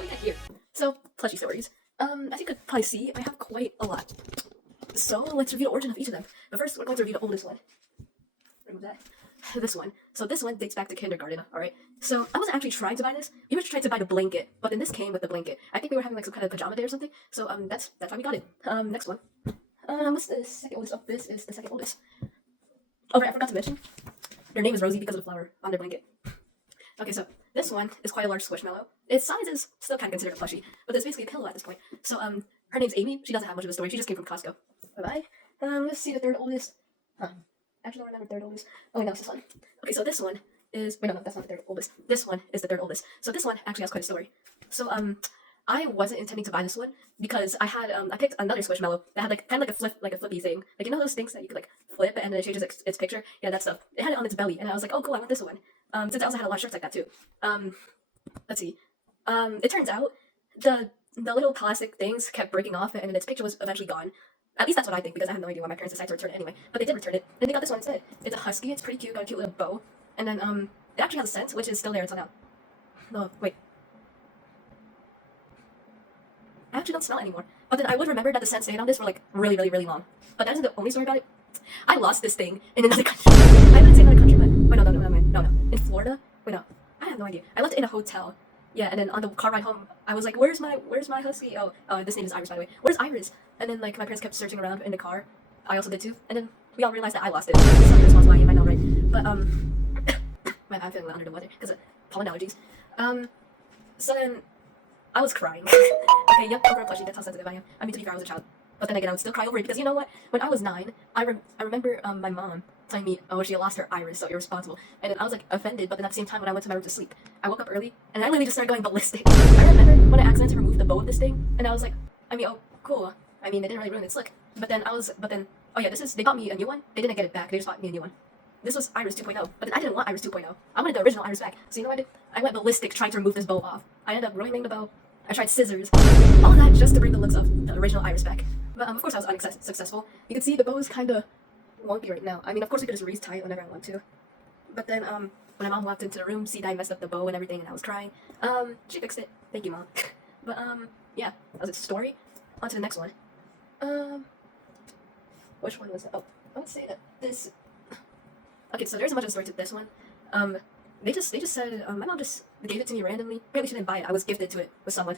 did we get here? So, plushie stories. As you could probably see, I have quite a lot. So, let's review the origin of each of them. But first, we're going to review the oldest one. Remove that. This one. So this one dates back to kindergarten, alright? So I wasn't actually trying to buy this. We were trying to buy the blanket, but then this came with the blanket. I think we were having like some kind of pajama day or something. So that's why we got it. Next one. What's the second oldest? Oh, this is the second oldest. Oh right, I forgot to mention. Their name is Rosie because of the flower on their blanket. Okay, so this one is quite a large squishmallow. Its size is still kind of considered a plushie, but it's basically a pillow at this point. So her name's Amy. She doesn't have much of a story. She just came from Costco. Bye bye. Let's see the third oldest. Actually, I don't remember third oldest. Oh, wait, no, it's this one. Okay, so this one is... Wait, no, that's not the third oldest. This one is the third oldest. So this one actually has quite a story. So, I wasn't intending to buy this one because I had, I picked another squishmallow that had, like, kind of like a flippy thing. Like, you know those things that you could, like, flip and then it changes its picture? Yeah, that stuff. It had it on its belly, and I was like, oh, cool, I want this one. Since I also had a lot of shirts like that, too. Let's see. It turns out the little plastic things kept breaking off, and its picture was eventually gone. At least that's what I think, because I have no idea why my parents decided to return it anyway. But they did return it, and they got this one instead. It's a husky, it's pretty cute, got a cute little bow. And then, it actually has a scent, which is still there until now. No, wait. I actually don't smell it anymore. But then I would remember that the scent stayed on this for like really, really, really long. But that isn't the only story about it. I lost this thing in another country. I wouldn't say another country, but... Wait, no. In Florida? Wait, no. I have no idea. I left it in a hotel. Yeah, and then on the car ride home, I was like, where's my husky? Oh, this name is Iris, by the way. Where's Iris? And then, like, my parents kept searching around in the car. I also did, too. And then we all realized that I lost it. It's not irresponsible, I know, right? But, I'm feeling under the weather because of pollen allergies. So then, I was crying. Okay, yep, over a plushie, that's how sensitive I am. I mean, to be fair, I was a child. But then again, I would still cry over it because you know what? When I was 9, I remember, my mom telling me, oh, she lost her iris, so irresponsible. And then I was like offended, but then at the same time when I went to my room to sleep, I woke up early and I literally just started going ballistic. I remember when I accidentally removed the bow of this thing, and I was like, oh, cool. I mean, it didn't really ruin its look. But then, oh yeah, they bought me a new one. They didn't get it back, they just bought me a new one. This was Iris 2.0, but then I didn't want Iris 2.0. I wanted the original Iris back. So you know what I did? I went ballistic trying to remove this bow off. I ended up ruining the bow. I tried scissors. All that just to bring the looks of the original Iris back. But of course I was unsuccessful. You can see the bow is kind of wonky right now. I mean, of course I could just re-tie it whenever I want to. But then, when my mom walked into the room, see that I messed up the bow and everything, and I was crying. She fixed it. Thank you, Mom. But, yeah, that was its story. On to the next one. Which one was it? Oh, I would say that this... Okay, so there's a bunch of story to this one. They just said, my mom just gave it to me randomly. Apparently she didn't buy it, I was gifted to it with someone.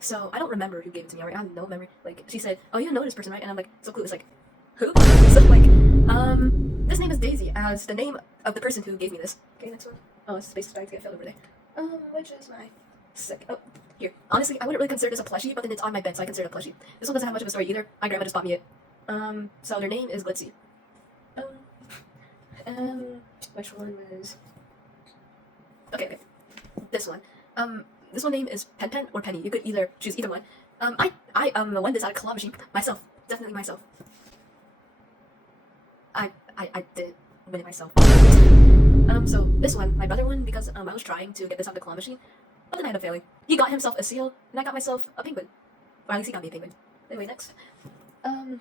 So I don't remember who gave it to me, alright? I have no memory. Like, she said, oh, you know this person, right? And I'm like, so clueless, like, who? So like, this name is Daisy as the name of the person who gave me this. Okay, next one. Oh, this space is starting to get filled over there. Which is my oh, here. Honestly, I wouldn't really consider this a plushie, but then it's on my bed, so I consider it a plushie. This one doesn't have much of a story either. My grandma just bought me it. So their name is Glitzy. Which one was... Okay. This one. This one name is Pen or Penny. You could either choose either one. I won this at a claw machine myself. Definitely myself. I did win it myself. So this one, my brother won because I was trying to get this off the claw machine, but then I ended up failing. He got himself a seal, and I got myself a penguin. Or at least he got me a penguin. Anyway, next. No.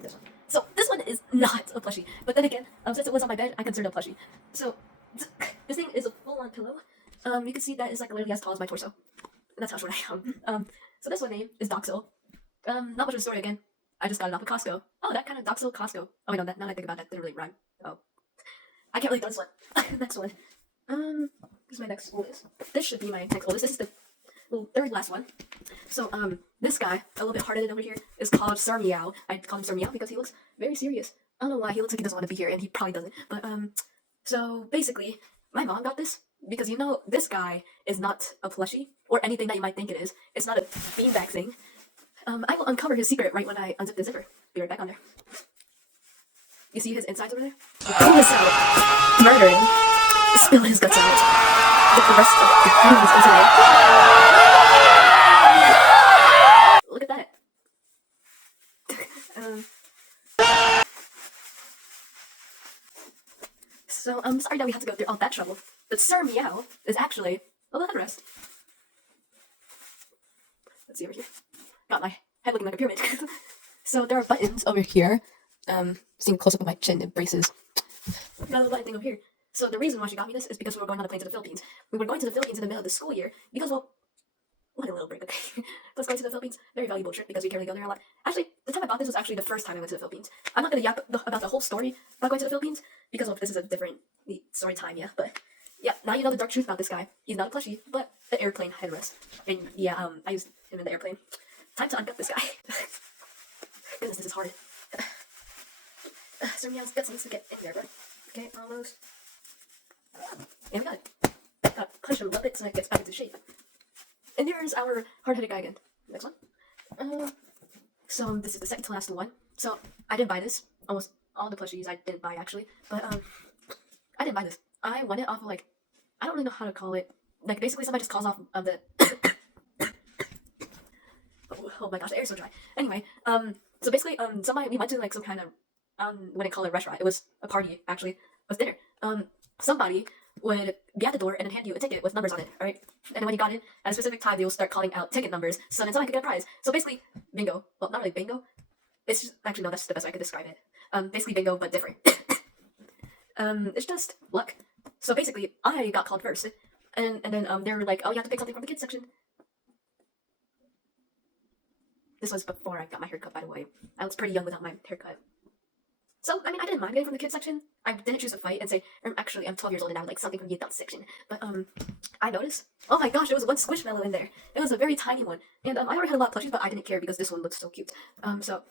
This one. So this one is not a plushie, but then again, since it was on my bed, I consider it a plushie. So this thing is a full-on pillow. You can see that it's like literally as tall as my torso. That's how short I am. So this one name is Doxel. Not much of a story again. I just got it off of Costco. Oh, that kind of Doxel Costco. Oh wait, no, now that I think about that, didn't really rhyme. Oh, I can't really throw this one. Next one. This is my next oldest. This should be my next oldest. This is the third last one. So this guy, a little bit hard-headed over here, is called Sir Meow. I call him Sir Meow because he looks very serious. I don't know why, he looks like he doesn't want to be here, and he probably doesn't. But so basically, my mom got this because you know this guy is not a plushie or anything that you might think it is. It's not a beanbag thing. I will uncover his secret right when I unzip the zipper. Be right back on there. You see his insides over there? Pull this out. Murdering. Spill his guts out. Get the rest of the humans into there. Look at that. So, I'm sorry that we had to go through all that trouble. But Sir Meow is actually a little headrest. Let's see over here. Got my head looking like a pyramid. So there are buttons over here. Seeing close up of my chin, it braces. Got a little button thing over here. So the reason why she got me this is because we were going on a plane to the Philippines. We were going to the Philippines in the middle of the school year because, well, what a little break, okay? Plus going to the Philippines, very valuable trip because we can't really go there a lot. Actually, the time I bought this was actually the first time I went to the Philippines. I'm not gonna yap about the whole story about going to the Philippines because this is a different story time, yeah. But yeah, now you know the dark truth about this guy. He's not a plushie, but the airplane headrest. And yeah, I used him in the airplane. Time to uncut this guy. Goodness, this is hard. So yeah, guts needs to get in there, but okay, almost. And we got it. Gotta punch him a little bit so it gets back into shape. And there's our hard-headed guy again. Next one. So this is the second to last one. So I didn't buy this. Almost all the plushies I didn't buy actually, but I didn't buy this. I won it off of like, I don't really know how to call it. Like basically somebody just calls off of the. Oh my gosh, the air's so dry. Anyway, so basically somebody we went to like some kind of wouldn't call it a restaurant. It was a party actually. It was dinner. Somebody would be at the door and then hand you a ticket with numbers on it, alright? And then when you got in, at a specific time, they will start calling out ticket numbers so then someone could get a prize. So basically, bingo. Well, not really bingo. It's just, actually, no, that's the best way I could describe it. Basically bingo, but different. It's just luck. So basically, I got called first. And then they were like, oh, you have to pick something from the kids section. This was before I got my haircut, by the way. I was pretty young without my haircut. So, I mean, I didn't mind getting from the kids section. I didn't choose a fight and say, actually, I'm 12 years old and I would like something from the adult section. But, I noticed, oh my gosh, there was one squishmallow in there. It was a very tiny one. And, I already had a lot of plushies, but I didn't care because this one looked so cute. So,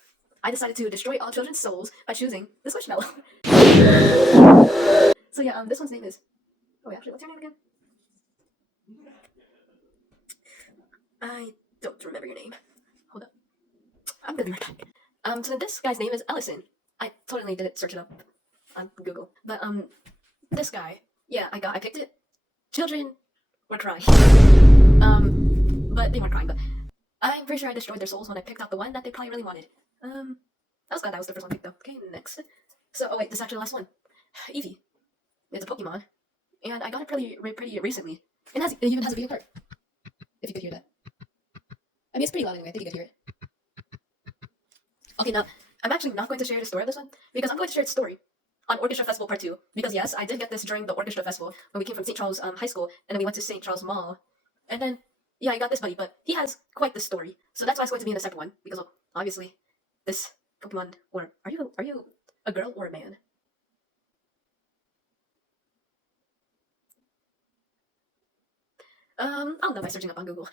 I decided to destroy all children's souls by choosing the squishmallow. So, yeah, this one's name is, oh, actually, what's your name again? I don't remember your name. Hold up. I'm gonna be right back. So then this guy's name is Ellison. I totally didn't search it up on Google. But this guy, yeah, I picked it. Children were crying. But they weren't crying, but I'm pretty sure I destroyed their souls when I picked out the one that they probably really wanted. I was glad that was the first one picked up. Okay, next. So oh wait, this is actually the last one. Eevee. It's a Pokemon. And I got it pretty recently. It even has a video card. If you could hear that. I mean it's pretty loud anyway, I think you could hear it. Okay, now I'm actually not going to share the story of this one because I'm going to share its story on Orchestra Festival Part 2. Because yes, I did get this during the Orchestra Festival when we came from St. Charles High School and then we went to St. Charles Mall. And then, yeah, I got this buddy, but he has quite the story. So that's why it's going to be in the second one because well, obviously this Pokemon, or are you a girl or a man? I'll know by searching up on Google.